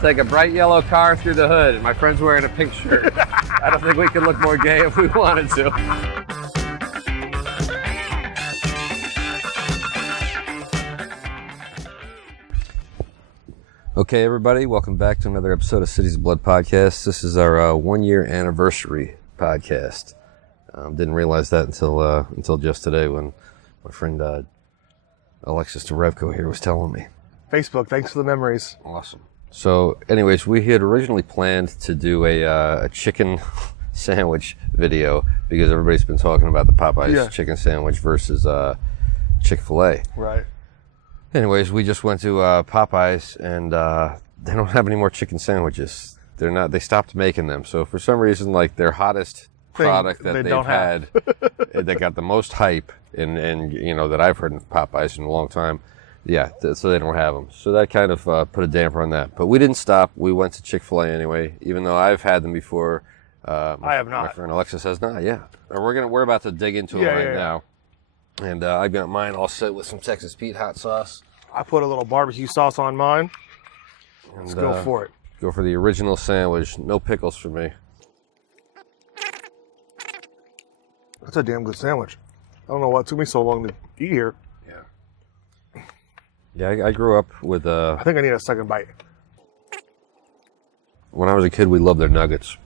take a bright yellow car through the hood, and my friend's wearing a pink shirt. I don't think we could look more gay if we wanted to. Okay, everybody, welcome back to another episode of Cities of Blood podcast. This is our 1 year anniversary podcast. Didn't realize that until just today when my friend Alexis Revco here was telling me. Facebook, thanks for the memories. Awesome. So, anyways, we had originally planned to do a chicken sandwich video because everybody's been talking about the Popeyes chicken sandwich versus Chick-Fil-A. Right. Anyways, we just went to Popeyes and they don't have any more chicken sandwiches. They stopped making them. So for some reason, like their hottest product that they've had, that got the most hype and you know that I've heard of Popeyes in a long time. Yeah, so they don't have them. So that kind of put a damper on that. But we didn't stop. We went to Chick-fil-A anyway, even though I've had them before. I have not. My friend Alexis has not. Yeah, and we're about to dig into it now. And I've got mine all set with some Texas Pete hot sauce. I put a little barbecue sauce on mine. Let's go for it. Go for the original sandwich. No pickles for me. That's a damn good sandwich. I don't know why it took me so long to eat here. Yeah, I grew up with... I think I need a second bite. When I was a kid, we loved their nuggets.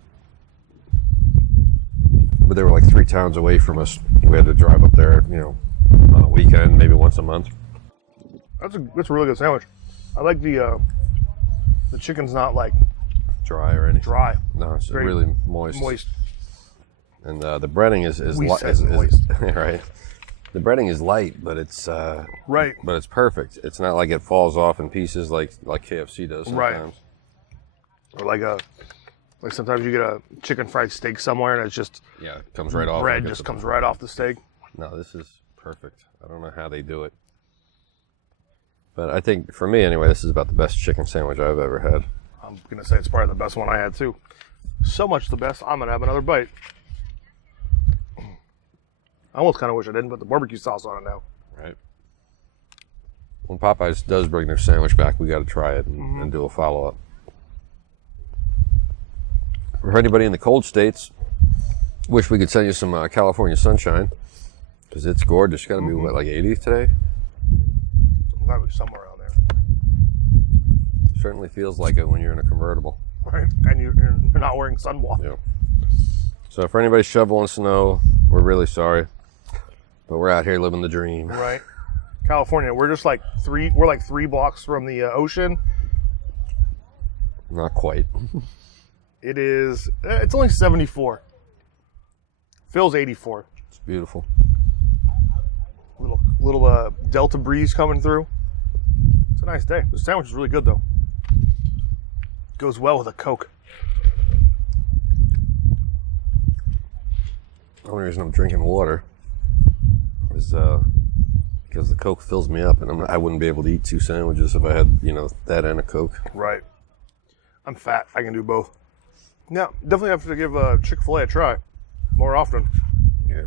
But they were like 3 towns away from us. We had to drive up there, you know, on a weekend, maybe once a month. That's a really good sandwich. I like the chicken's not like... dry or anything. Dry. No, it's very really moist. Moist. And the breading is moist. Right. The breading is light, but it's right. But it's perfect. It's not like it falls off in pieces like KFC does sometimes. Right. Or like sometimes you get a chicken fried steak somewhere and it's just it comes right off. Bread just comes right off the steak. No, this is perfect. I don't know how they do it, but I think for me anyway, this is about the best chicken sandwich I've ever had. I'm gonna say it's probably the best one I had too. So much the best. I'm gonna have another bite. I almost kind of wish I didn't put the barbecue sauce on it now. Right. When Popeyes does bring their sandwich back, we got to try it and do a follow-up. For anybody in the cold states, wish we could send you some California sunshine because it's gorgeous. It's got to be, what, like 80 today? Got to be somewhere around there. Certainly feels like it when you're in a convertible. Right, and you're not wearing sunblock. Yeah. So for anybody shoveling snow, we're really sorry. But we're out here living the dream. Right. California, we're just like 3 blocks from the ocean. Not quite. It's only 74. Phil's 84. It's beautiful. Little Delta breeze coming through. It's a nice day. The sandwich is really good though. Goes well with a Coke. The only reason I'm drinking water is because the Coke fills me up, and I wouldn't be able to eat 2 sandwiches if I had, that and a Coke. Right. I'm fat. I can do both. Yeah, definitely have to give Chick-fil-A a try more often. Yeah.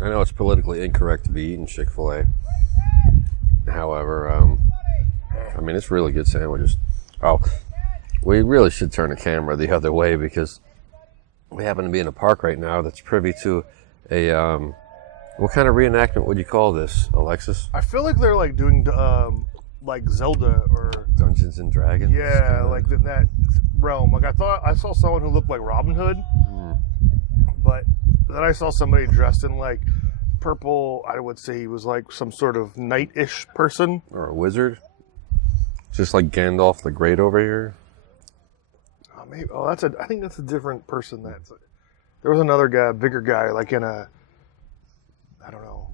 I know it's politically incorrect to be eating Chick-fil-A. However, I mean, it's really good sandwiches. Oh, we really should turn the camera the other way because we happen to be in a park right now that's privy to a... what kind of reenactment would you call this, Alexis? I feel like they're like doing like Zelda or Dungeons and Dragons. Yeah, like in that realm. Like I saw someone who looked like Robin Hood, but then I saw somebody dressed in like purple. I would say he was like some sort of knight-ish person or a wizard, just like Gandalf the Great over here. Oh, maybe. Oh, I think that's a different person. There was another guy, a bigger guy, like in a. I don't know.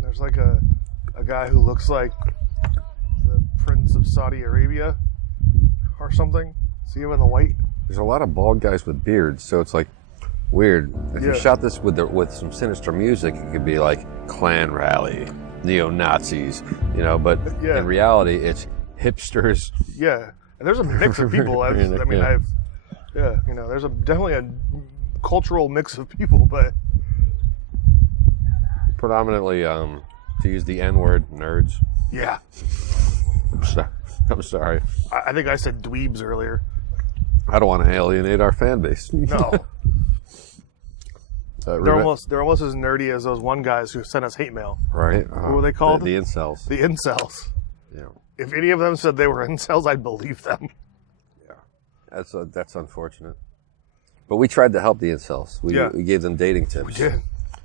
There's like a guy who looks like the Prince of Saudi Arabia or something. See him in the white? There's a lot of bald guys with beards, so it's like weird. If you shot this with some sinister music, it could be like Klan rally, neo-Nazis, but in reality, it's hipsters. Yeah, and there's a mix of people. There's definitely a cultural mix of people, but predominantly, to use the N-word, nerds. Yeah. I'm sorry. I think I said dweebs earlier. I don't want to alienate our fan base. No. They're almost as nerdy as those one guys who sent us hate mail. Right. What were they called? The incels. The incels. Yeah. If any of them said they were incels, I'd believe them. Yeah. That's unfortunate. But we tried to help the incels. We gave them dating tips. We did.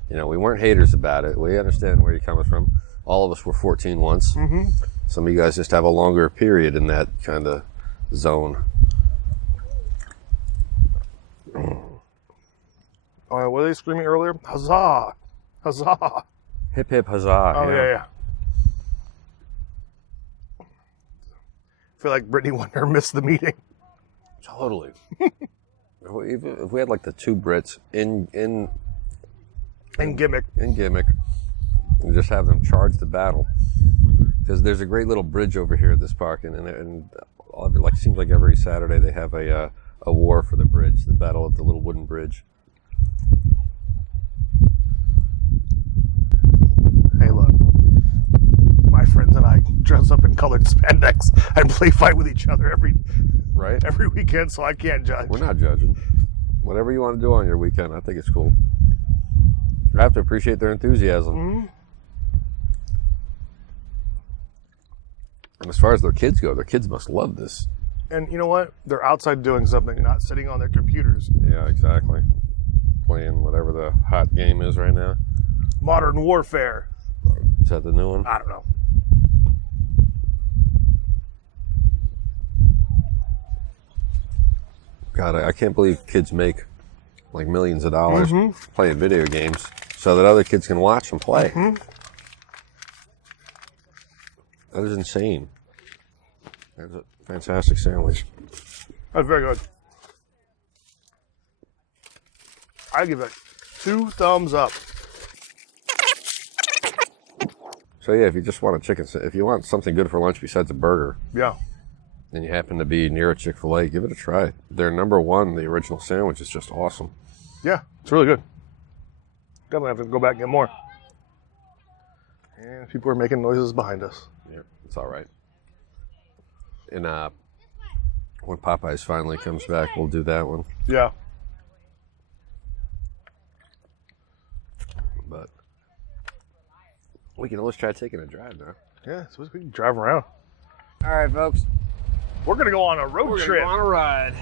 You know, we weren't haters about it. We understand where you're coming from. All of us were 14 once. Mm-hmm. Some of you guys just have a longer period in that kind of zone. Oh, what were they screaming earlier? Huzzah! Huzzah! Hip hip huzzah. Oh, yeah. I feel like Brittany Wonder missed the meeting. Totally. If we had like the two Brits in gimmick, and just have them charge the battle, because there's a great little bridge over here at this park, and like seems like every Saturday they have a war for the bridge, the battle of the little wooden bridge. Hey, look, my friends and I dress up in colored spandex and play fight with each other every weekend, so I can't judge. We're not judging. Whatever you want to do on your weekend, I think it's cool. I have to appreciate their enthusiasm. Mm-hmm. And as far as their kids go, their kids must love this. And you know what? They're outside doing something, not sitting on their computers. Yeah, exactly. Playing whatever the hot game is right now. Modern Warfare. Is that the new one? I don't know. God, I can't believe kids make like millions of dollars playing video games so that other kids can watch and play. Mm-hmm. That is insane. That's a fantastic sandwich. That's very good. I give it 2 thumbs up. So yeah, if you just want if you want something good for lunch besides a burger, yeah, and you happen to be near a Chick-fil-A, give it a try. Their #1, the original sandwich, is just awesome. Yeah, it's really good. Definitely have to go back and get more. And people are making noises behind us. Yeah, it's all right. And when Popeyes finally comes back, we'll do that one. Yeah. But we can always try taking a drive now. Yeah, so we can drive around. All right, folks. We're going to go on a road trip. We're going to go on a ride.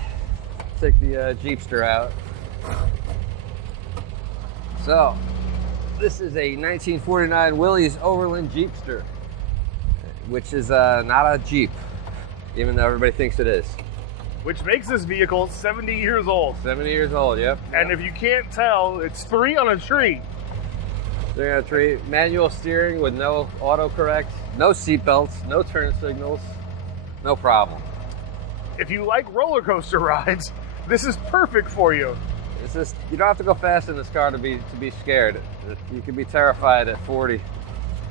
Take the Jeepster out. So, this is a 1949 Willys Overland Jeepster, which is not a Jeep, even though everybody thinks it is. Which makes this vehicle 70 years old. 70 years old, yep. And if you can't tell, it's 3 on a tree. 3 on a tree. Manual steering with no autocorrect, no seat belts, no turn signals, no problem. If you like roller coaster rides, this is perfect for you. It's just, you don't have to go fast in this car to be scared. You can be terrified at 40.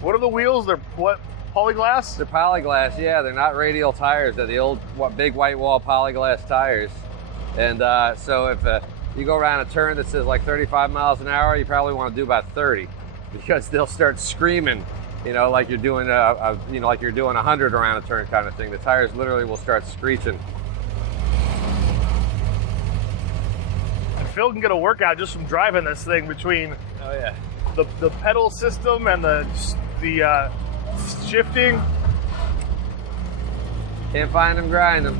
What are the wheels? They're what? Polyglass? They're polyglass, yeah. They're not radial tires. They're the old big white wall polyglass tires. And so if you go around a turn that says like 35 miles an hour, you probably want to do about 30, because they'll start screaming, like you're doing like you're doing 100 around a turn kind of thing. The tires literally will start screeching. Phil can get a workout just from driving this thing between the pedal system and the shifting. Can't find them, grind them.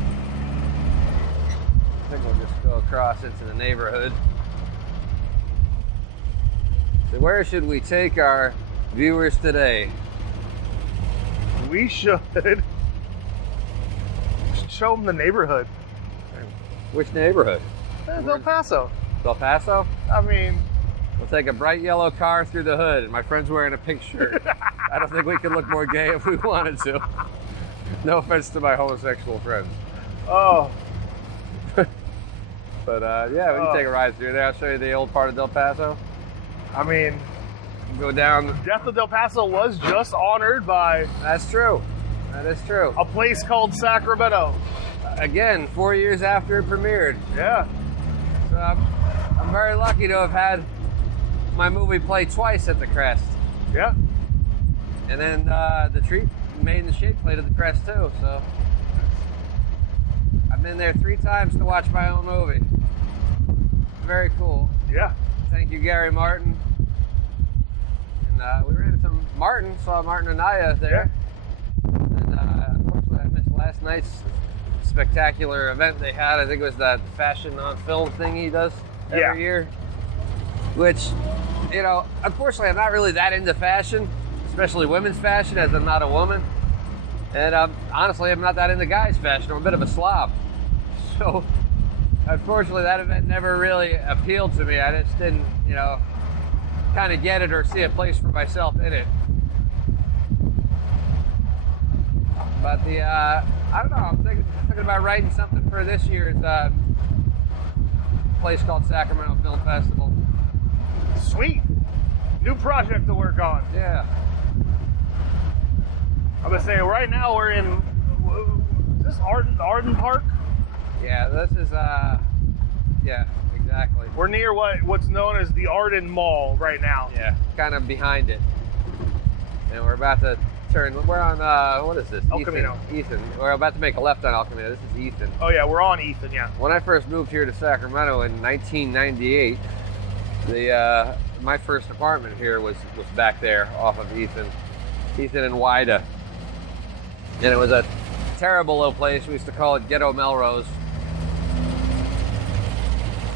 I think we'll just go across into the neighborhood. So where should we take our viewers today? We should show them the neighborhood. Which neighborhood? El Paso. El Paso? I mean, we'll take a bright yellow car through the hood, and my friend's wearing a pink shirt. I don't think we could look more gay if we wanted to. No offense to my homosexual friends. Oh. But yeah, we can take a ride through there. I'll show you the old part of Del Paso. I mean, go down. The death of Del Paso was just honored by... That's true. That is true. A place called Sacramento. Again, 4 years after it premiered. Yeah. So I'm very lucky to have had my movie play twice at the Crest. Yeah. And then the made in the shape plate of the crest too. So I've been there 3 times to watch my own movie. Very cool. Yeah. Thank you, Gary Martin. And we ran into Martin, saw Martin and Naya there. Yeah. And unfortunately, I missed last night's spectacular event they had. I think it was that fashion on film thing he does every year. Which, you know, unfortunately, I'm not really that into fashion, especially women's fashion, as I'm not a woman. And honestly, I'm not that into guys' fashion. I'm a bit of a slob. So, unfortunately, that event never really appealed to me. I just didn't, you know, kind of get it or see a place for myself in it. But the, I don't know, I'm thinking about writing something for this year's place called Sacramento Film Festival. Sweet. New project to work on. Yeah. I'm gonna say right now we're in, is this Arden Park? Yeah, this is, yeah, exactly. We're near what's known as the Arden Mall right now. Yeah, kind of behind it. And we're about to turn, we're on, what is this? El Camino. Ethan. We're about to make a left on El Camino. This is Ethan. Oh yeah, we're on Ethan, yeah. When I first moved here to Sacramento in 1998, my first apartment here was back there off of Ethan and Wida. And it was a terrible little place. We used to call it Ghetto Melrose.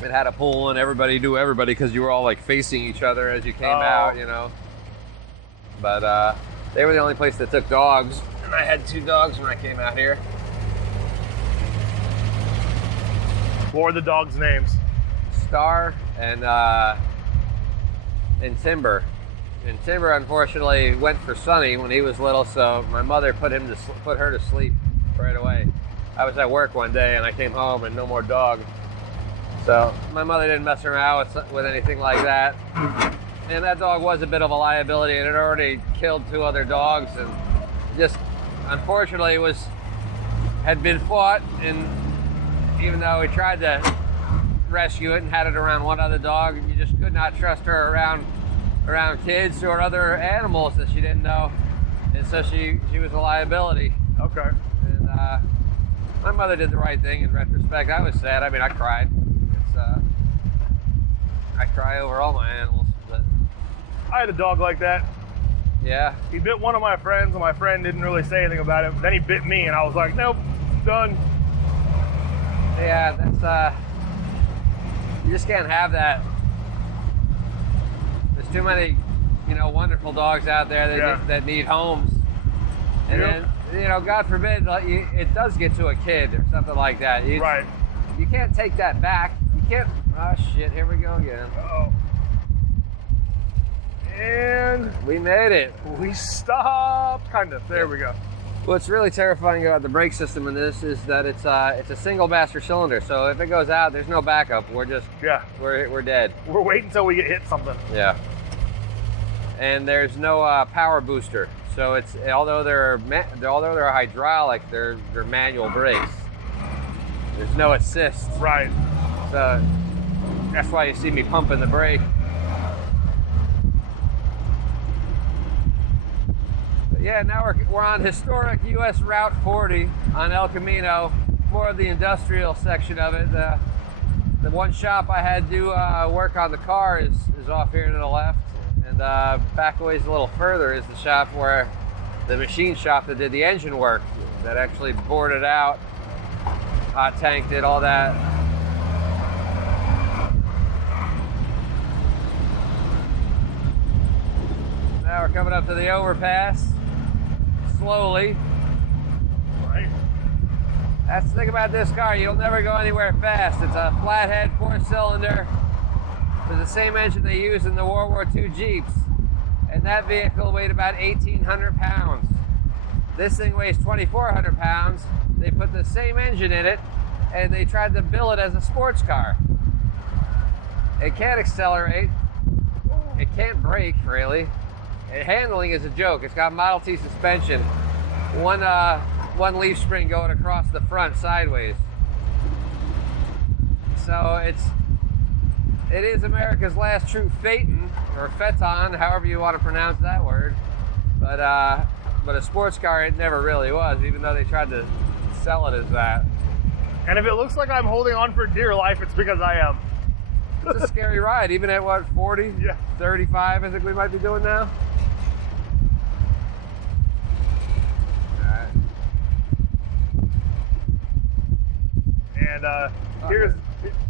It had a pool and everybody knew everybody because you were all like facing each other as you came out, you know. But they were the only place that took dogs. And I had 2 dogs when I came out here. What were the dogs' names? Star and Timber. And Timber unfortunately went for Sonny when he was little, so my mother put her to sleep right away. I was at work one day and I came home and no more dog. So my mother didn't mess around with anything like that. And that dog was a bit of a liability, and it already killed 2 other dogs, and just unfortunately had been fought. And even though we tried to rescue it and had it around one other dog, you just could not trust her around kids or other animals that she didn't know, and so she was a liability. Okay. And my mother did the right thing in retrospect. I was sad. I mean, I cried. I cry over all my animals. But I had a dog like that. Yeah. He bit one of my friends, and my friend didn't really say anything about it. Then he bit me, and I was like, nope, done. Yeah, that's you just can't have that. There's too many, you know, wonderful dogs out there that need homes. And then, you know, God forbid, it does get to a kid or something like that. Right. You can't take that back. You can't. Oh shit! Here we go again. Uh-oh. And we made it. We stopped. Kind of. There we go. What's really terrifying about the brake system in this is that it's a single master cylinder. So if it goes out, there's no backup. We're just we're dead. We're waiting until we get hit something. Yeah. And there's no power booster. So it's although they're hydraulic, they're manual brakes. There's no assist. Right. So that's why you see me pumping the brake. But yeah, now we're on historic US Route 40 on El Camino, more of the industrial section of it. The one shop I had to work on the car is off here to the left, and back a ways a little further is the shop where the machine shop that did the engine work, that actually bored it out, hot tanked it, all that. Now we're coming up to the overpass, slowly. Right. That's the thing about this car, you'll never go anywhere fast. It's a flathead 4-cylinder with the same engine they used in the World War II Jeeps. And that vehicle weighed about 1,800 pounds. This thing weighs 2,400 pounds. They put the same engine in it, and they tried to bill it as a sports car. It can't accelerate. It can't brake, really. Handling is a joke. It's got Model T suspension. One leaf spring going across the front sideways. So it is America's last true Phaeton, or Phaeton, however you want to pronounce that word. But but a sports car it never really was, even though they tried to sell it as that. And if it looks like I'm holding on for dear life, it's because I am. It's a scary ride, even at what, 40? Yeah. 35, I think we might be doing now. Alright. And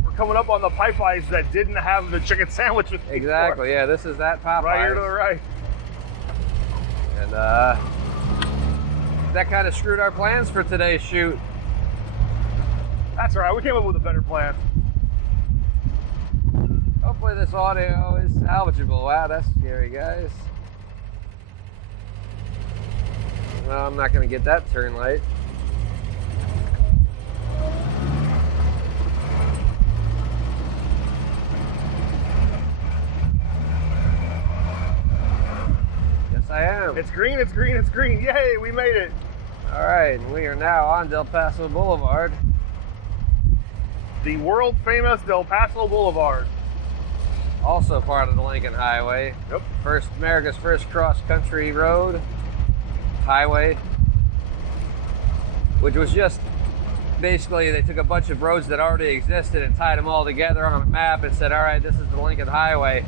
we're coming up on the Popeyes that didn't have the chicken sandwiches. Exactly, yeah, this is that Popeyes. Right here to the right. And that kind of screwed our plans for today's shoot. That's all right, we came up with a better plan. Hopefully this audio is salvageable. Wow, that's scary, guys. Well, I'm not going to get that turn light. Yes, I am. It's green, it's green, it's green. Yay, we made it. All right, and we are now on Del Paso Boulevard. The world famous Del Paso Boulevard. Also part of the Lincoln Highway. Yep. America's first cross-country road, highway, which was just basically they took a bunch of roads that already existed and tied them all together on a map and said, all right, this is the Lincoln Highway.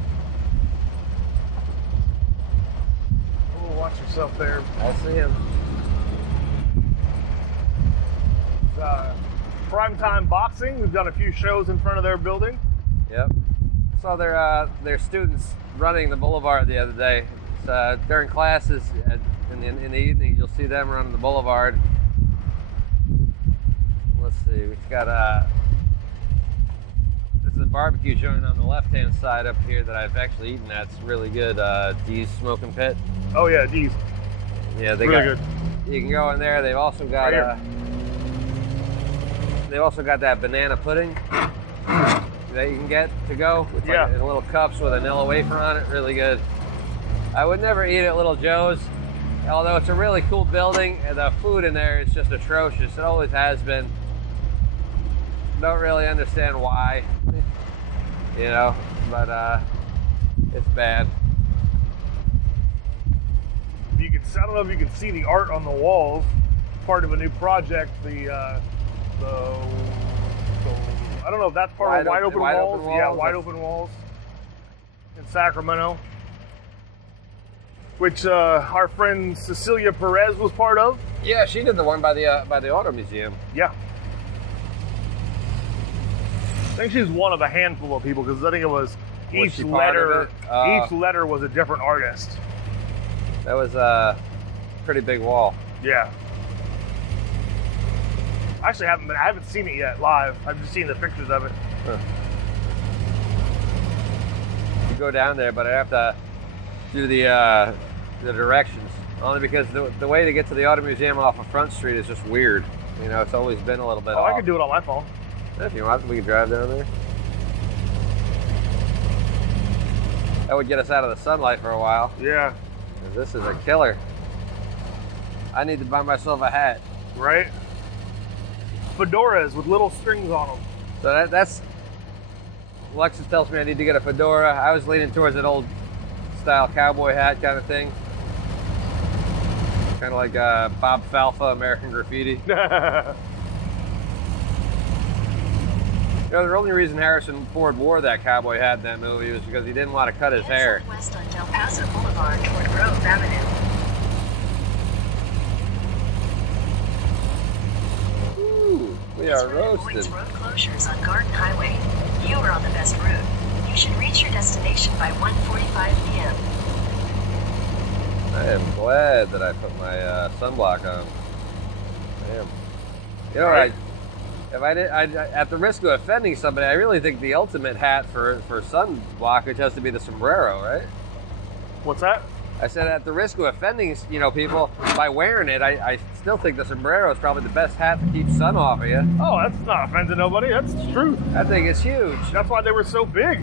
Oh, watch yourself there. I see him. Primetime Boxing. We've done a few shows in front of their building. Yep. Saw their students running the boulevard the other day. It's, during classes in the evening, you'll see them running the boulevard. Let's see, we've got this is a barbecue joint on the left-hand side up here that I've actually eaten at. It's really good. Dee's Smoking Pit. Oh yeah, Dee's. Yeah, they really good. You can go in there. They've also got that banana pudding that you can get to go with in little cups with a vanilla wafer on it. Really good. I would never eat at Little Joe's, although it's a really cool building and the food in there is just atrocious. It always has been. Don't really understand why, you know, but it's bad. I don't know if you can see the art on the walls. Part of a new project. I don't know if that's part of Wide Open Walls. Yeah, Wide Open Walls in Sacramento, which our friend Cecilia Perez was part of. Yeah, she did the one by the Auto Museum. Yeah, I think she's one of a handful of people because I think it was each letter was a different artist. That was a pretty big wall. Yeah. Actually, I haven't seen it yet live. I've just seen the pictures of it. Huh. You go down there, but I have to do the directions only because the way to get to the Auto Museum off of Front Street is just weird. You know, it's always been a little bit off. I could do it on my phone. If you want, we could drive down there. That would get us out of the sunlight for a while. Yeah. This is a killer. I need to buy myself a hat. Right? Fedoras with little strings on them. So that's... Alexis tells me I need to get a fedora. I was leaning towards an old style cowboy hat kind of thing. Kind of like Bob Falfa, American Graffiti. You know, the only reason Harrison Ford wore that cowboy hat in that movie was because he didn't want to cut his hair. West on Del Paso Boulevard toward Grove Avenue. Ooh, we are roasted. Avoids road closures on Garden Highway. You are on the best route. You should reach your destination by 1:45 p.m. I am glad that I put my sunblock on. I am. You know, right. At the risk of offending somebody, I really think the ultimate hat for sunblock, which has to be the sombrero, right? What's that? I said at the risk of offending, people by wearing it, I still think the sombrero is probably the best hat to keep sun off of you. Oh, that's not offending nobody. That's the truth. I think it's huge. That's why they were so big.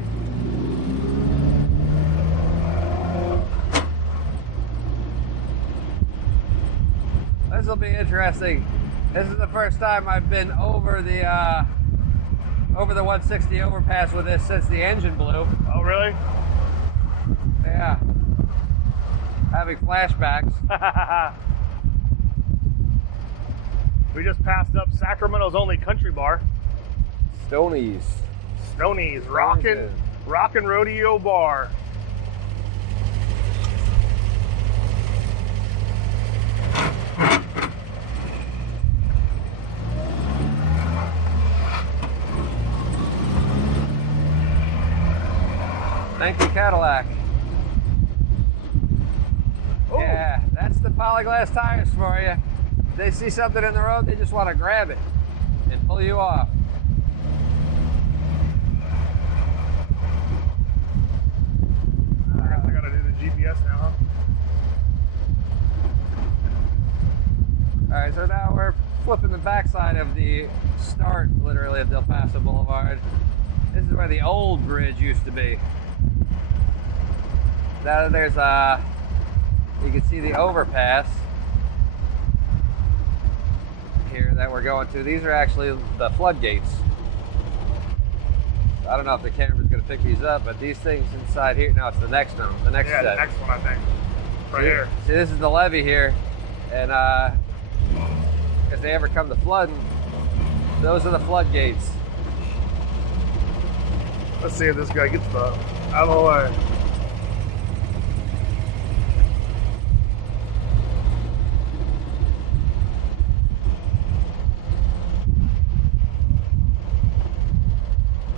This will be interesting. This is the first time I've been over the 160 overpass with this since the engine blew. Oh, really? Yeah. Having flashbacks. We just passed up Sacramento's only country bar. Stoney's. Stoney's Rockin' Rodeo Bar. Thank you, Cadillac. Ooh. Yeah, that's the polyglass tires for you. They see something in the road, they just want to grab it and pull you off. I guess I gotta do the GPS now, huh? All right, so now we're flipping the backside of the start, literally, of Del Paso Boulevard. This is where the old bridge used to be. Now there's you can see the overpass here that we're going to. These are actually the floodgates. I don't know if the camera's going to pick these up, but these things inside here, no, it's the next one, the next set. The next one, I think. Right here. See, this is the levee here, and if they ever come to flooding, those are the floodgates. Let's see if this guy gets the out of the way.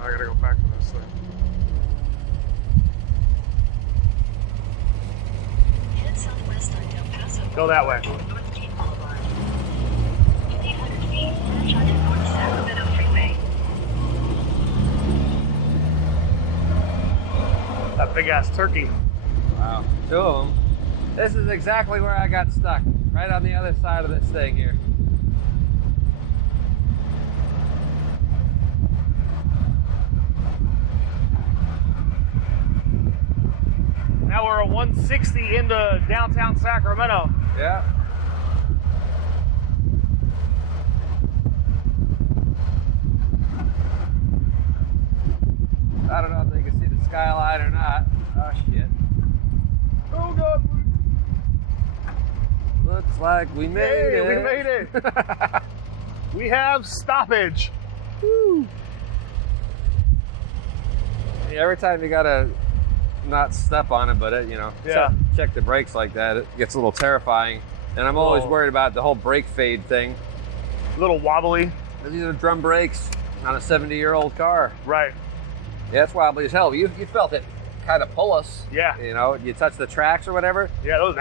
I gotta go back to this thing. Head southwest on Del Paso. Go that way. North Jeep Boulevard. In 800 feet, merge onto North Sacramento Freeway. That big ass turkey. Wow, 2 of them. This is exactly where I got stuck, right on the other side of this thing here. Now we're at 160 into downtown Sacramento. Yeah. I don't know if they can see the skyline or not. Oh shit. Oh God. Looks like we made it. We made it. We have stoppage. Woo. Yeah, every time you gotta not step on it, but it, check the brakes like that, it gets a little terrifying. And I'm always worried about the whole brake fade thing. A little wobbly. These are drum brakes on a 70-year-old car. Right. Yeah, it's wobbly as hell. You felt it kind of pull us. Yeah. You touch the tracks or whatever. Yeah,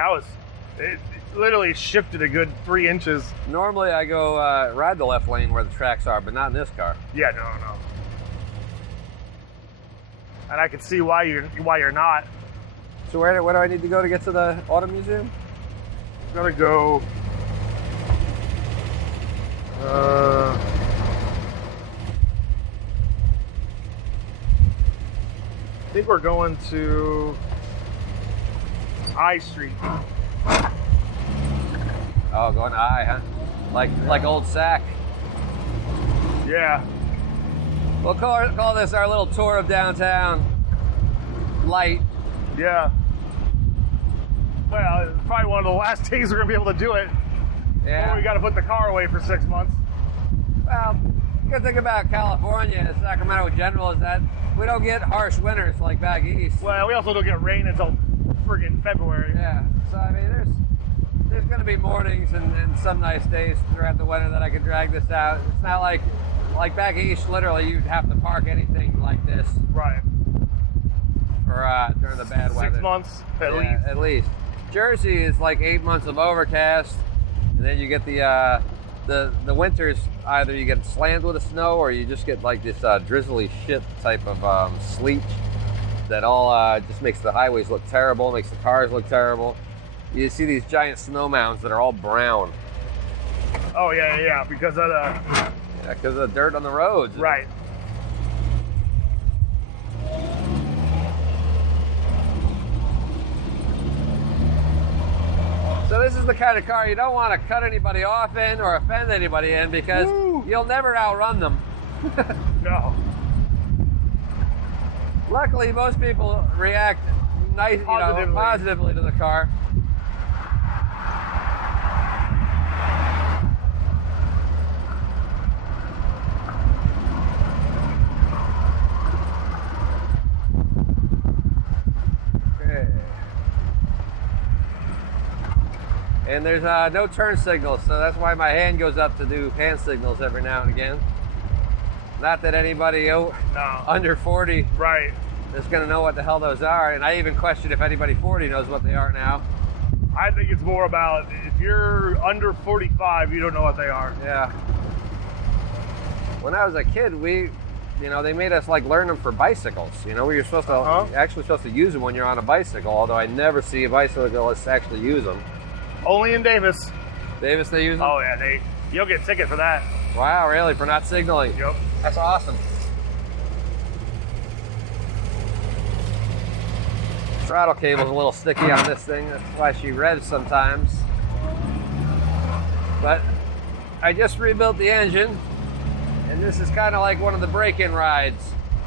it literally shifted a good 3 inches. Normally I go ride the left lane where the tracks are, but not in this car. Yeah, no. And I can see why you're not. So where do I need to go to get to the auto museum? Gotta go. I think we're going to I Street. Oh, going to I, huh? Like old Sac. Yeah. We'll call this our little tour of downtown. Light. Yeah. Well, it's probably one of the last days we're gonna be able to do it. Yeah. Or we got to put the car away for 6 months. Well, the good thing about California and Sacramento in general is that we don't get harsh winters like back east. Well, we also don't get rain until friggin' February. Yeah. So I mean, there's going to be mornings and some nice days throughout the winter that I can drag this out. It's not like back east. Literally, you'd have to park anything like this. Right. For during the bad weather. 6 months at least. At least. Jersey is like 8 months of overcast, and then you get the winters. Either you get slammed with the snow, or you just get like this drizzly shit type of sleet that all just makes the highways look terrible, makes the cars look terrible. You see these giant snow mounds that are all brown. Oh yeah, because of the. Yeah, because of the dirt on the roads. Right. So this is the kind of car you don't want to cut anybody off in or offend anybody in, because you'll never outrun them. No. Luckily, most people react positively to the car. And there's no turn signals, so that's why my hand goes up to do hand signals every now and again. Not that anybody under 40 Right. is going to know what the hell those are, and I even question if anybody 40 knows what they are now. I think it's more about if you're under 45, you don't know what they are. Yeah. When I was a kid, they made us like learn them for bicycles. You know, where you're supposed to actually supposed to use them when you're on a bicycle. Although I never see a bicyclist actually use them. Only in Davis. Davis, they use them. Oh yeah, you'll get a ticket for that. Wow, really? For not signaling? Yep. That's awesome. Throttle cable's a little sticky on this thing. That's why she revs sometimes. But I just rebuilt the engine, and this is kind of like one of the break-in rides.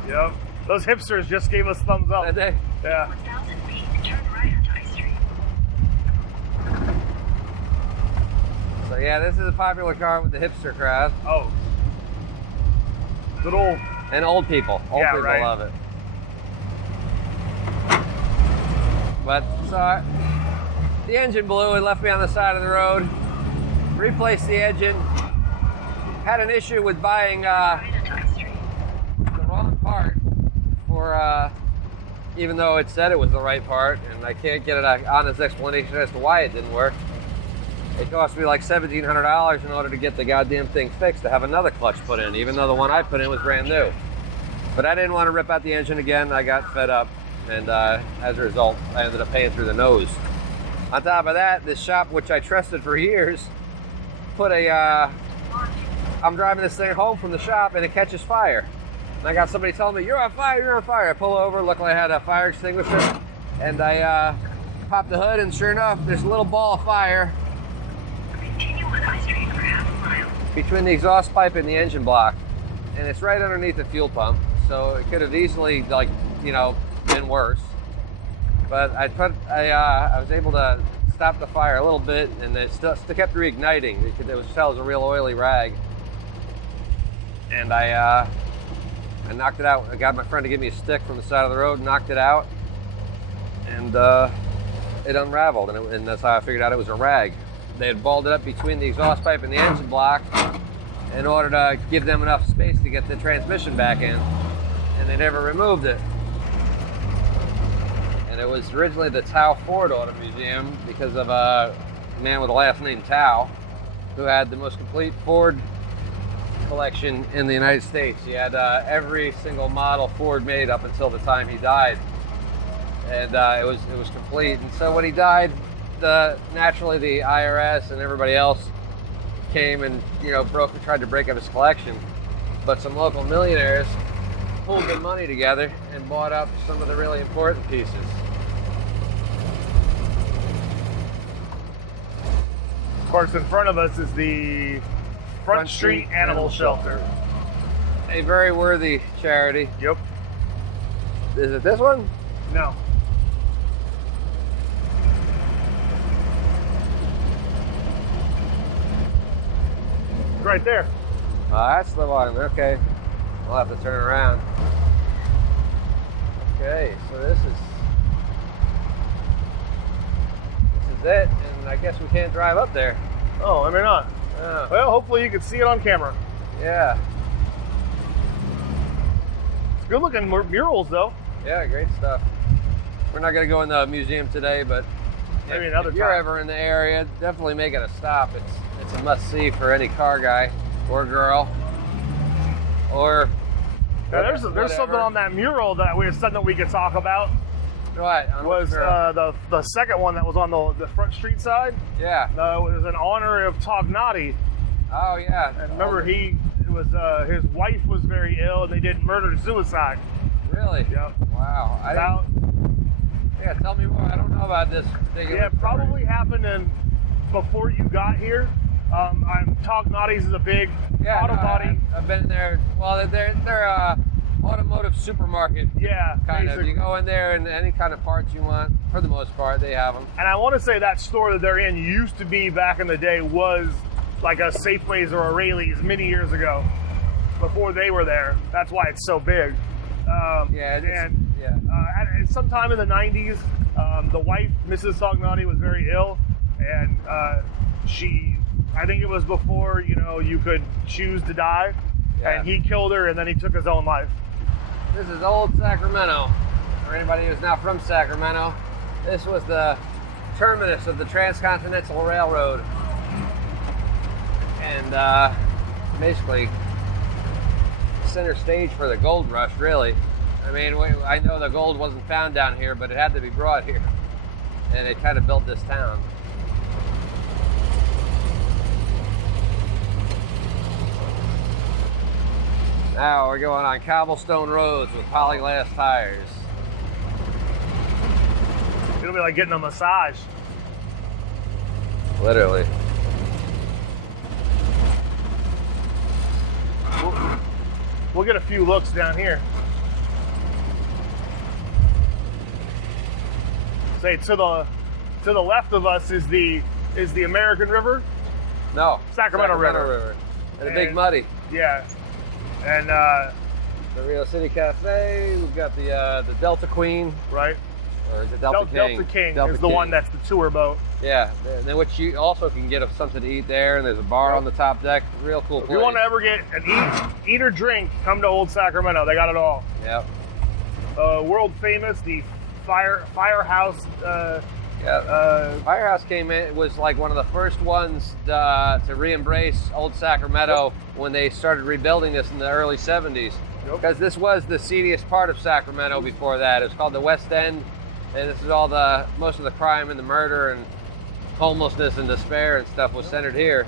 Yep. Those hipsters just gave us thumbs up. Did they? Yeah. 1,000 feet, turn right onto I Street. So yeah, this is a popular car with the hipster crowd. Oh. Good old. And old people. Old people right. love it. But so the engine blew and left me on the side of the road. Replaced the engine. Had an issue with buying Right onto I Street. the wrong part for, even though it said it was the right part, and I can't get an honest explanation as to why it didn't work. It cost me like $1,700 in order to get the goddamn thing fixed, to have another clutch put in, even though the one I put in was brand new. But I didn't want to rip out the engine again. I got fed up, and as a result, I ended up paying through the nose. On top of that, this shop, which I trusted for years, put I'm driving this thing home from the shop, and it catches fire. And I got somebody telling me, "You're on fire, you're on fire." I pull over, luckily I had a fire extinguisher, and I pop the hood, and sure enough, there's a little ball of fire Continue on I Street for half a mile. between the exhaust pipe and the engine block, and it's right underneath the fuel pump, so it could have easily, been worse. But I was able to stop the fire a little bit, and it still kept reigniting because it was a real oily rag. And I knocked it out. I got my friend to give me a stick from the side of the road, knocked it out, and it unraveled, and that's how I figured out it was a rag. They had balled it up between the exhaust pipe and the engine block in order to give them enough space to get the transmission back in, and they never removed it. And it was originally the Tao Ford Auto Museum because of a man with the last name Tao who had the most complete Ford collection in the United States. He had every single model Ford made up until the time he died, and it was complete. And so when he died, naturally the IRS and everybody else came and tried to break up his collection, but some local millionaires pulled the money together and bought up some of the really important pieces. Of course, in front of us is the Front Street Animal Shelter. A very worthy charity. Yep. Is it this one? No. Right there. That's the one. Okay. We'll have to turn around. Okay, so this is it, and I guess we can't drive up there. Oh, I mean not. Oh. Well, hopefully you can see it on camera. Yeah. It's good looking murals though. Yeah, great stuff. We're not going to go in the museum today, but Maybe another if you're time. ever in the area, definitely make it a stop. It's a must-see for any car guy or girl. Or Now, there's something on that mural that we said that we could talk about. What? On Was what the second one that was on the Front Street side? yeah. It was in honor of Tognati. Oh, yeah. And remember, his wife was very ill, and they did murder-suicide. Really? Yep. Wow. Yeah, tell me more. I don't know about this particular Yeah, it probably happened before you got here. Tognati's is a big auto body. I've been there. Well, they're automotive supermarket. Yeah, Kind of. basically. You go in there and any kind of parts you want, for the most part, they have them. And I want to say that store that they're in used to be, back in the day, was like a Safeways or a Rayleigh's many years ago, before they were there. That's why it's so big. Sometime in the 90s, the wife, Mrs. Tognati, was very ill, and I think it was before, you know, you could choose to die, and he killed her, and then he took his own life. This is old Sacramento. For anybody who's not from Sacramento, this was the terminus of the Transcontinental Railroad, and basically center stage for the gold rush, really. I mean, I know the gold wasn't found down here, but it had to be brought here, and it kind of built this town. Now we're going on cobblestone roads with polyglass tires. It'll be like getting a massage. Literally. We'll get a few looks down here. Say to the left of us is the American River. No, Sacramento River. And a big muddy. Yeah. And the Rio City Cafe. We've got the Delta Queen. Right. Or the Delta King. Delta King Delta is the King. one that's the tour boat. Yeah, and then which you also can get something to eat there, and there's a bar on the top deck. Real cool place. If you want to ever get an eat or drink, come to Old Sacramento. They got it all. Yep. World famous, the Firehouse. Firehouse came in, was like one of the first ones to re-embrace Old Sacramento when they started rebuilding this in the early 70s. Because this was the seediest part of Sacramento before that. It was called the West End, and this is all most of the crime and the murder and homelessness and despair and stuff was centered here.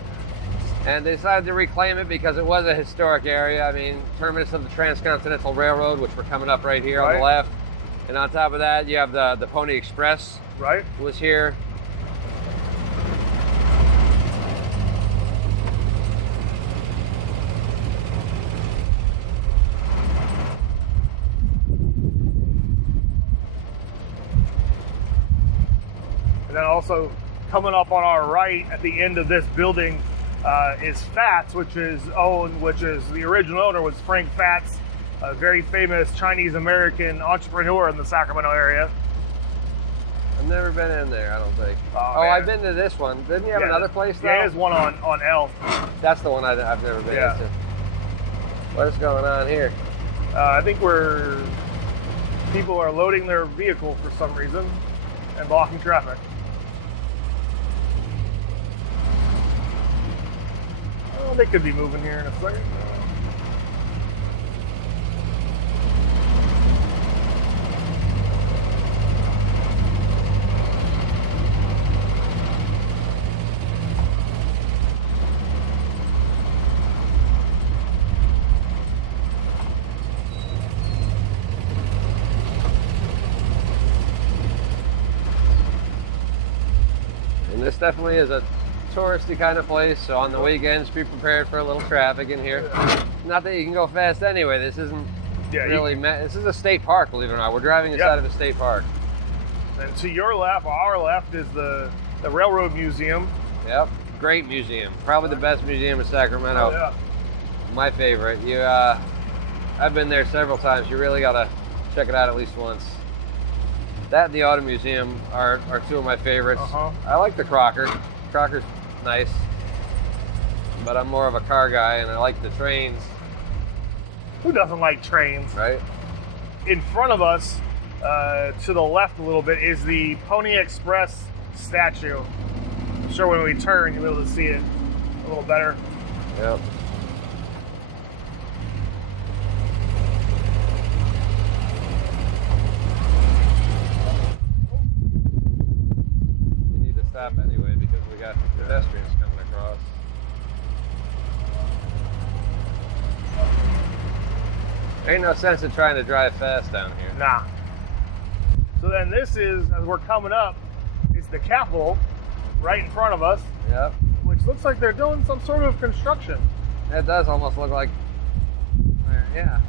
And they decided to reclaim it because it was a historic area. I mean, terminus of the Transcontinental Railroad, which we're coming up right here on the left. And on top of that, you have the Pony Express. Right. Was here. And then also coming up on our right at the end of this building is Fats, which is the original owner was Frank Fats, a very famous Chinese-American entrepreneur in the Sacramento area. I've never been in there, I don't think. Oh, I've been to this one. Didn't you have another place though? Yeah, there's one on L. That's the one I've never been into. What is going on here? I think people are loading their vehicle for some reason and blocking traffic. Oh, they could be moving here in a second. This definitely is a touristy kind of place, so on the weekends be prepared for a little traffic in here. Not that you can go fast anyway. This isn't really this is a state park, believe it or not. We're driving inside of a state park. And to your left, our left, is the Railroad Museum. Yep, great museum. Probably the best museum in Sacramento. Oh, yeah. My favorite. I've been there several times. You really gotta check it out at least once. That and the Auto Museum are two of my favorites. I like the Crocker. Crocker's nice, but I'm more of a car guy, and I like the trains. Who doesn't like trains? Right. In front of us, to the left a little bit, is the Pony Express statue. I'm sure when we turn, you'll be able to see it a little better. Yep. Stop anyway because we got pedestrians coming across. There ain't no sense in trying to drive fast down here. Nah. So then this is, as we're coming up, is the Capitol right in front of us. Yep. Which looks like they're doing some sort of construction. That does almost look like, yeah.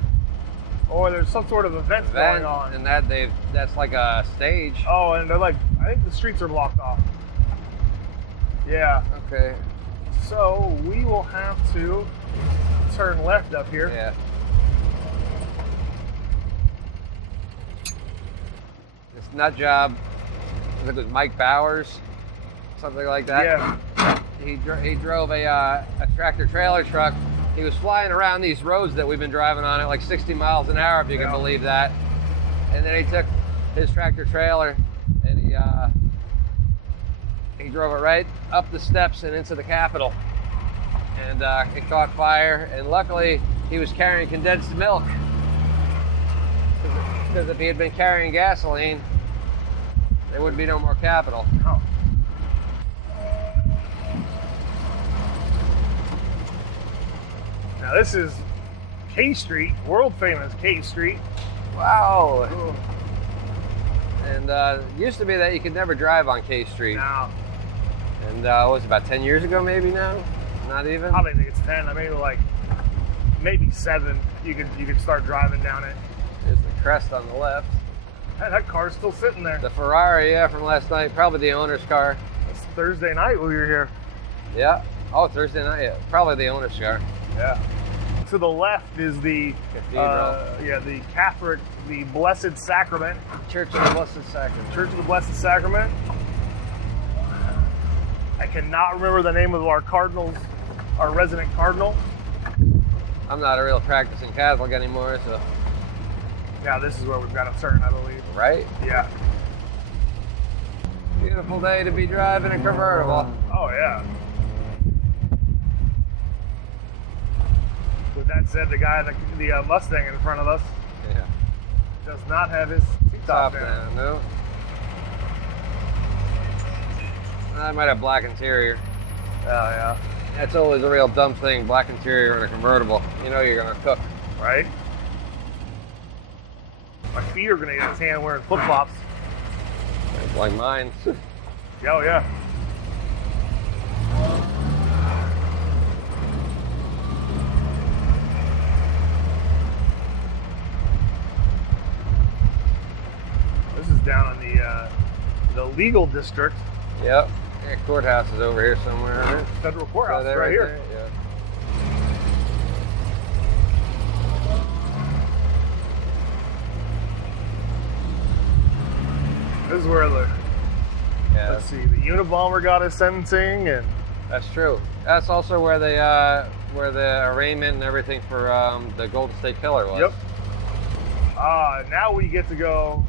Or there's some sort of event going on. And that's like a stage. Oh, and they're like, I think the streets are blocked off. Yeah. Okay. So we will have to turn left up here. Yeah. This nut job, I think it was Mike Bowers. something like that. Yeah. He drove a tractor trailer truck. He was flying around these roads that we've been driving on at like 60 miles an hour, if you can believe that. And then he took his tractor trailer and he drove it right up the steps and into the Capitol. And it caught fire. And luckily, he was carrying condensed milk. Because if he had been carrying gasoline, there would be no more Capitol. Oh. Now this is K Street, world famous K Street. Wow. And it used to be that you could never drive on K Street. Now, And what was it, about 10 years ago maybe now? Not even? I don't think it's 10. I mean, like maybe 7. You could start driving down it. There's the crest on the left. Hey, that car's still sitting there. The Ferrari, yeah, from last night. Probably the owner's car. It's Thursday night when we were here. Yeah. Oh, Thursday night, yeah. Probably the owner's car. Yeah. To the left is the Cathedral. the Catholic, the Blessed Sacrament. Church of the Blessed Sacrament. Church of the Blessed Sacrament. I cannot remember the name of our cardinals, our resident cardinal. I'm not a real practicing Catholic anymore, so. Yeah, this is where we've got to turn, I believe. Right? Yeah. Beautiful day to be driving a convertible. Oh, yeah. With that said, the guy in the Mustang in front of us Yeah. does not have his top down. No. I might have black interior. Oh, yeah. That's always a real dumb thing, black interior in a convertible. You know you're gonna cook. Right? My feet are going to get tan wearing flip-flops. Like mine. Oh, yeah. This is down in the legal district. Yep. Yeah, courthouse is over here somewhere, isn't it? Federal courthouse Is that right here. there? Yeah. This is where let's see, the Unabomber got his sentencing, and That's true. That's also where the arraignment and everything for the Golden State Killer was. yep. Now we get to go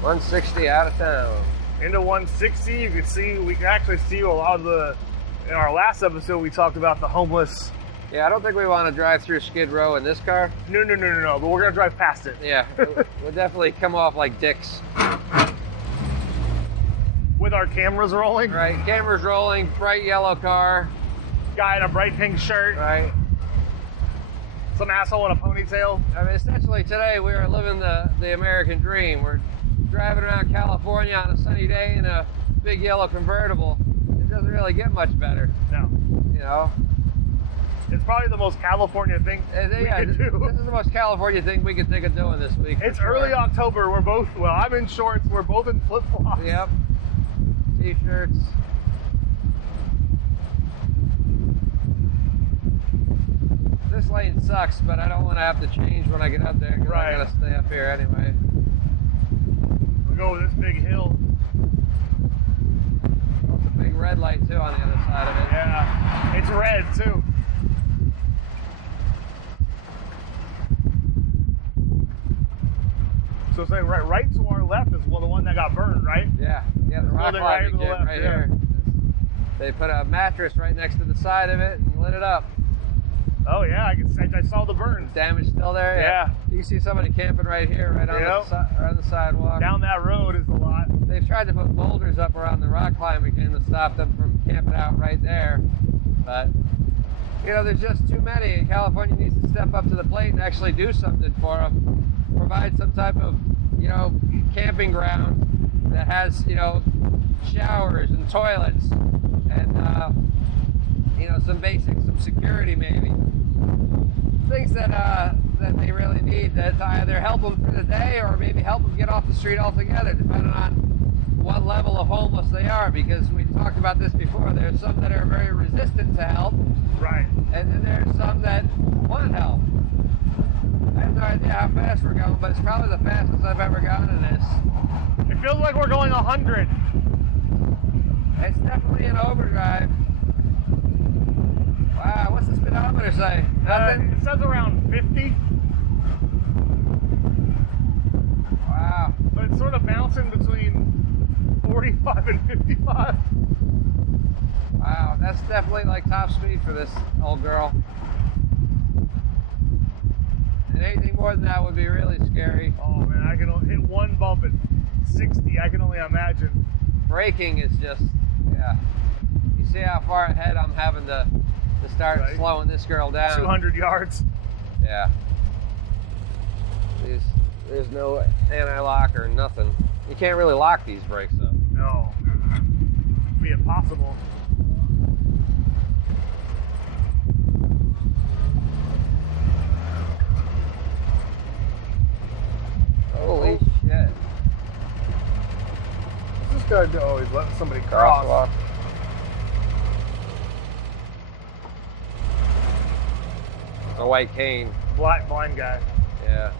160 out of town. into 160. We can actually see a lot of in our last episode we talked about the homeless. Yeah, I don't think we want to drive through Skid Row in this car. No, but we're gonna drive past it. Yeah, we'll definitely come off like dicks. With our cameras rolling. Right, cameras rolling, bright yellow car. Guy in a bright pink shirt. Right. Some asshole in a ponytail. I mean, essentially today we are living the American dream. We're driving around California on a sunny day in a big yellow convertible. It doesn't really get much better, No. you know? It's probably the most California thing we could do. This is the most California thing we could think of doing this week. It's for early sure. October. I'm in shorts. We're both in flip-flops. Yep. T-shirts. This lane sucks, but I don't want to have to change when I get up there because Right. I gotta stay up here anyway. We'll go with this big hill. It's a big red light too on the other side of it. Yeah. It's red too. So saying right to our left is the one that got burned, right? Yeah, the rock Building right climbing to the gym left, right yeah. here. They put a mattress right next to the side of it and lit it up. Oh yeah, I saw the burns. Damage still there? Yeah. You can see somebody camping right here, right on, Yep. on the sidewalk. Down that road is a lot. They've tried to put boulders up around the rock climbing gym to stop them from camping out right there. But, you know, there's just too many. And California needs to step up to the plate and actually do something for them. Provide some type of, you know, camping ground that has, you know, showers and toilets and, you know, some security maybe. Things that they really need that either help them for the day or maybe help them get off the street altogether, depending on what level of homeless they are. Because we talked about this before. There's some that are very resistant to help, Right. and then there's some that want help. I have no idea how fast we're going, but it's probably the fastest I've ever gone in this. It feels like we're going 100. It's definitely an overdrive. Wow, what's the speedometer say? Nothing? It says around 50. Wow. But it's sort of bouncing between 45 and 55. Wow, that's definitely like top speed for this old girl. And anything more than that would be really scary. Oh man, I can only hit one bump at 60. I can only imagine. Braking is just, yeah. You see how far ahead I'm having to start Right. slowing this girl down. 200 yards. Yeah. There's no anti-lock or nothing. You can't really lock these brakes up. No. It'd be impossible. Holy shit. What's this guy do? Oh, he's letting somebody cross. Crosswalk. A white cane. Black blind guy. Yeah.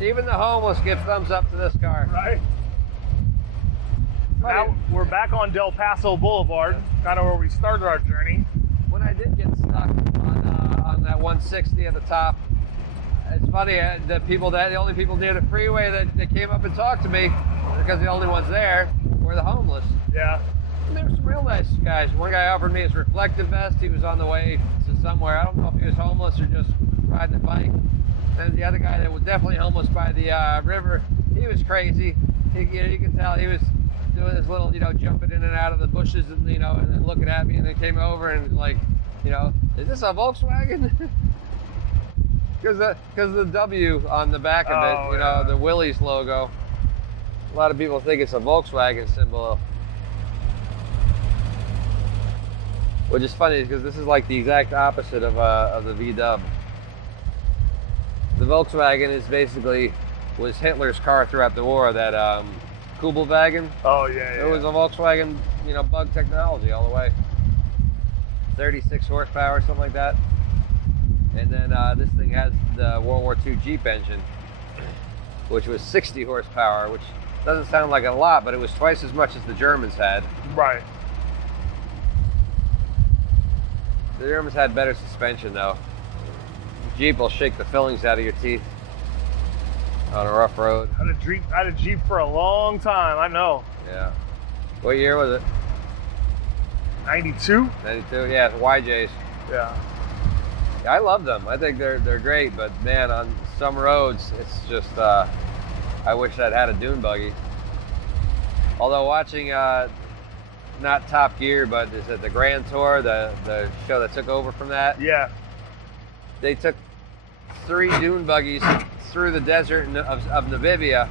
Even the homeless give thumbs up to this car. Right? Now we're back on Del Paso Boulevard, kind of where we started our journey. When I did get stuck on that 160 at the top, it's funny, the only people near the freeway that came up and talked to me, because the only ones there were the homeless. Yeah. And there were some real nice guys. One guy offered me his reflective vest. He was on the way to somewhere. I don't know if he was homeless or just riding a bike. And the other guy that was definitely homeless by the river, he was crazy. You could tell he was doing this little, jumping in and out of the bushes and, and looking at me, and then came over and like, is this a Volkswagen? Because the W on the back of it, yeah. the Willys logo. A lot of people think it's a Volkswagen symbol. Which is funny because this is like the exact opposite of the V-Dub. The Volkswagen was Hitler's car throughout the war, that Kubelwagen. Oh, yeah. It was a Volkswagen, bug technology all the way. 36 horsepower, something like that. And then this thing has the World War II Jeep engine, which was 60 horsepower, which doesn't sound like a lot, but it was twice as much as the Germans had. Right. The Germans had better suspension, though. Jeep will shake the fillings out of your teeth on a rough road. I had a Jeep for a long time, I know. Yeah. What year was it? 92? 92? Yeah, it's YJs. Yeah. Yeah, I love them. I think they're great, but man, on some roads, it's just, I wish I'd had a dune buggy. Although watching, not Top Gear, but is it the Grand Tour, the show that took over from that? Yeah. They took 3 dune buggies through the desert of Namibia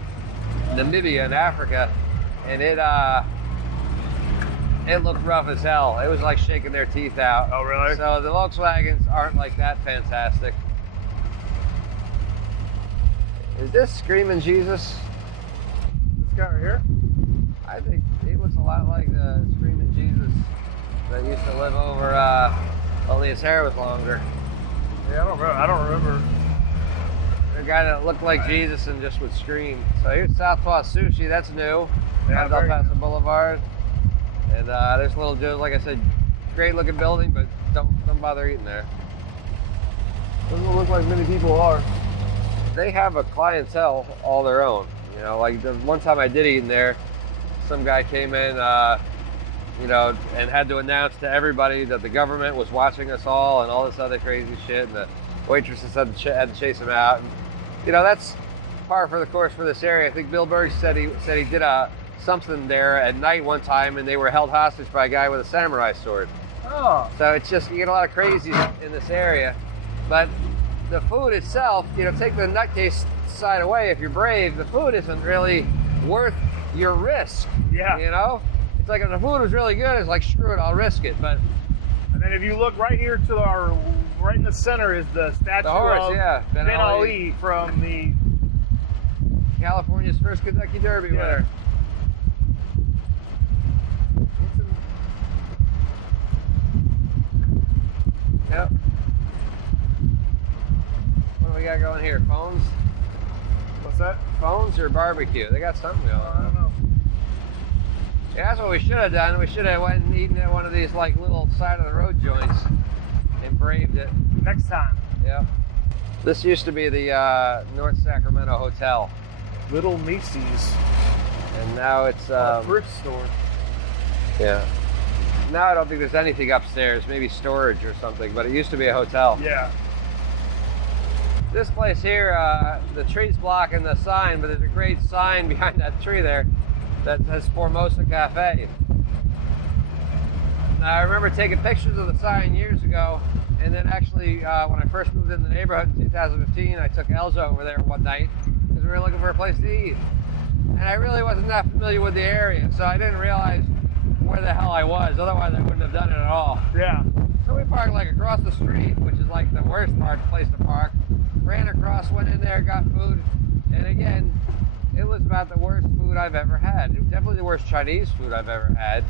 in Africa, and it looked rough as hell. It was like shaking their teeth out. Oh, really? So the Volkswagens aren't like that fantastic. Is this Screaming Jesus? This guy right here? I think he looks a lot like the Screaming Jesus that used to live over, only his hair was longer. Yeah, I don't remember. The guy that looked like Jesus and just would scream. So here's Southpaw Sushi, that's new. Yeah, on Del very Paso Boulevard. And there's Little Joe's, like I said, great looking building, but don't bother eating there. Doesn't look like many people are. They have a clientele all their own. Like the one time I did eat in there, some guy came in, and had to announce to everybody that the government was watching us all and all this other crazy shit. And the waitresses had to chase him out. And, that's par for the course for this area. I think Bill Berg said he did something there at night one time, and they were held hostage by a guy with a samurai sword. Oh. So it's just, you get a lot of crazies in this area. But the food itself, take the nutcase side away. If you're brave, the food isn't really worth your risk. Yeah. It's like if the food was really good, it's like, screw it, I'll risk it. But and then if you look right here to right in the center is the statue of Ben Ali from the California's first Kentucky Derby winner. Yep. What do we got going here? Phones? What's that? Phones or barbecue? They got something going I on. don't know. Yeah, that's what we should have done. We should have went and eaten at one of these like little side of the road joints and braved it. Next time. Yeah. This used to be the North Sacramento Hotel, Little Macy's. and now it's Thrift store. yeah. Now I don't think there's anything upstairs. Maybe storage or something, but it used to be a hotel. Yeah. This place here, the tree's blocking the sign, but there's a great sign behind that tree there that says Formosa Cafe. Now, I remember taking pictures of the sign years ago, and then actually, when I first moved in the neighborhood in 2015, I took Elza over there one night because we were looking for a place to eat. And I really wasn't that familiar with the area, so I didn't realize where the hell I was. Otherwise, I wouldn't have done it at all. Yeah. So we parked like across the street, which is like the worst place to park. Ran across, went in there, got food, and again, it was about the worst food I've ever had. It was definitely the worst Chinese food I've ever had.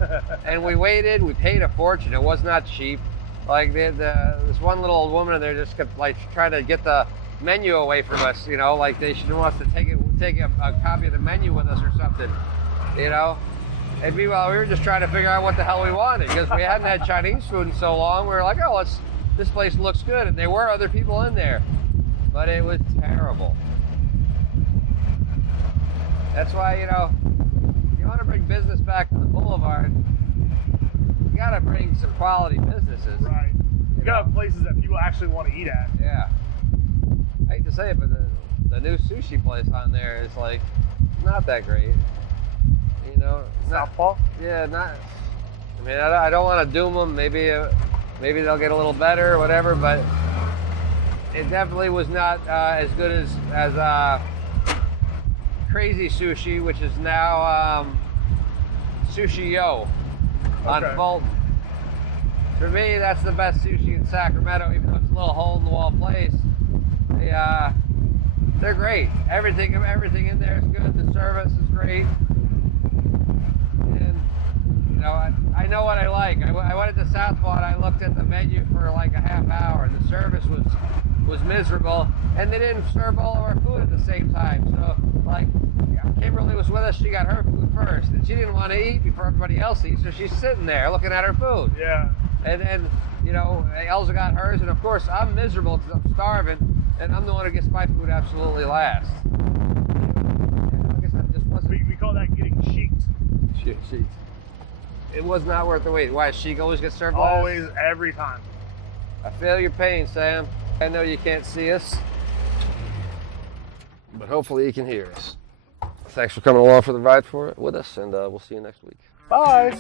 And we waited, we paid a fortune. It was not cheap. Like this one little old woman in there just kept like trying to get the menu away from us, you know, like she didn't want us to take a copy of the menu with us or something, you know. And meanwhile, we were just trying to figure out what the hell we wanted because we hadn't had Chinese food in so long. We were like, oh, this place looks good, and there were other people in there, but it was terrible. That's why, you know, if you want to bring business back to the boulevard, you got to bring some quality businesses. Right. You gotta have places that people actually want to eat at. Yeah. I hate to say it, but the new sushi place on there is like not that great. You know, Southpaw? Yeah, not. I mean, I don't want to doom them. Maybe they'll get a little better or whatever, but it definitely was not as good as Crazy Sushi, which is now Sushi Yo on Fulton. For me, that's the best sushi in Sacramento, even though it's a little hole-in-the-wall place. They're great. Everything in there is good. The service is great. And, you know, I know what I like. I went to Southpaw and I looked at the menu for like a half hour, and the service was miserable, and they didn't serve all of our food at the same time. So, like, Kimberly was with us. She got her food first, and she didn't want to eat before everybody else eats, so she's sitting there looking at her food. Yeah. And then, you know, Elza got hers, and of course I'm miserable because I'm starving, and I'm the one who gets my food absolutely last. I guess that just wasn't. We call that getting cheeked. Sheets. It was not worth the wait. Why, she always gets served last? Always, every time. I feel your pain, Sam. I know you can't see us, but hopefully you can hear us. Thanks for coming along for the ride with us, and we'll see you next week. Bye.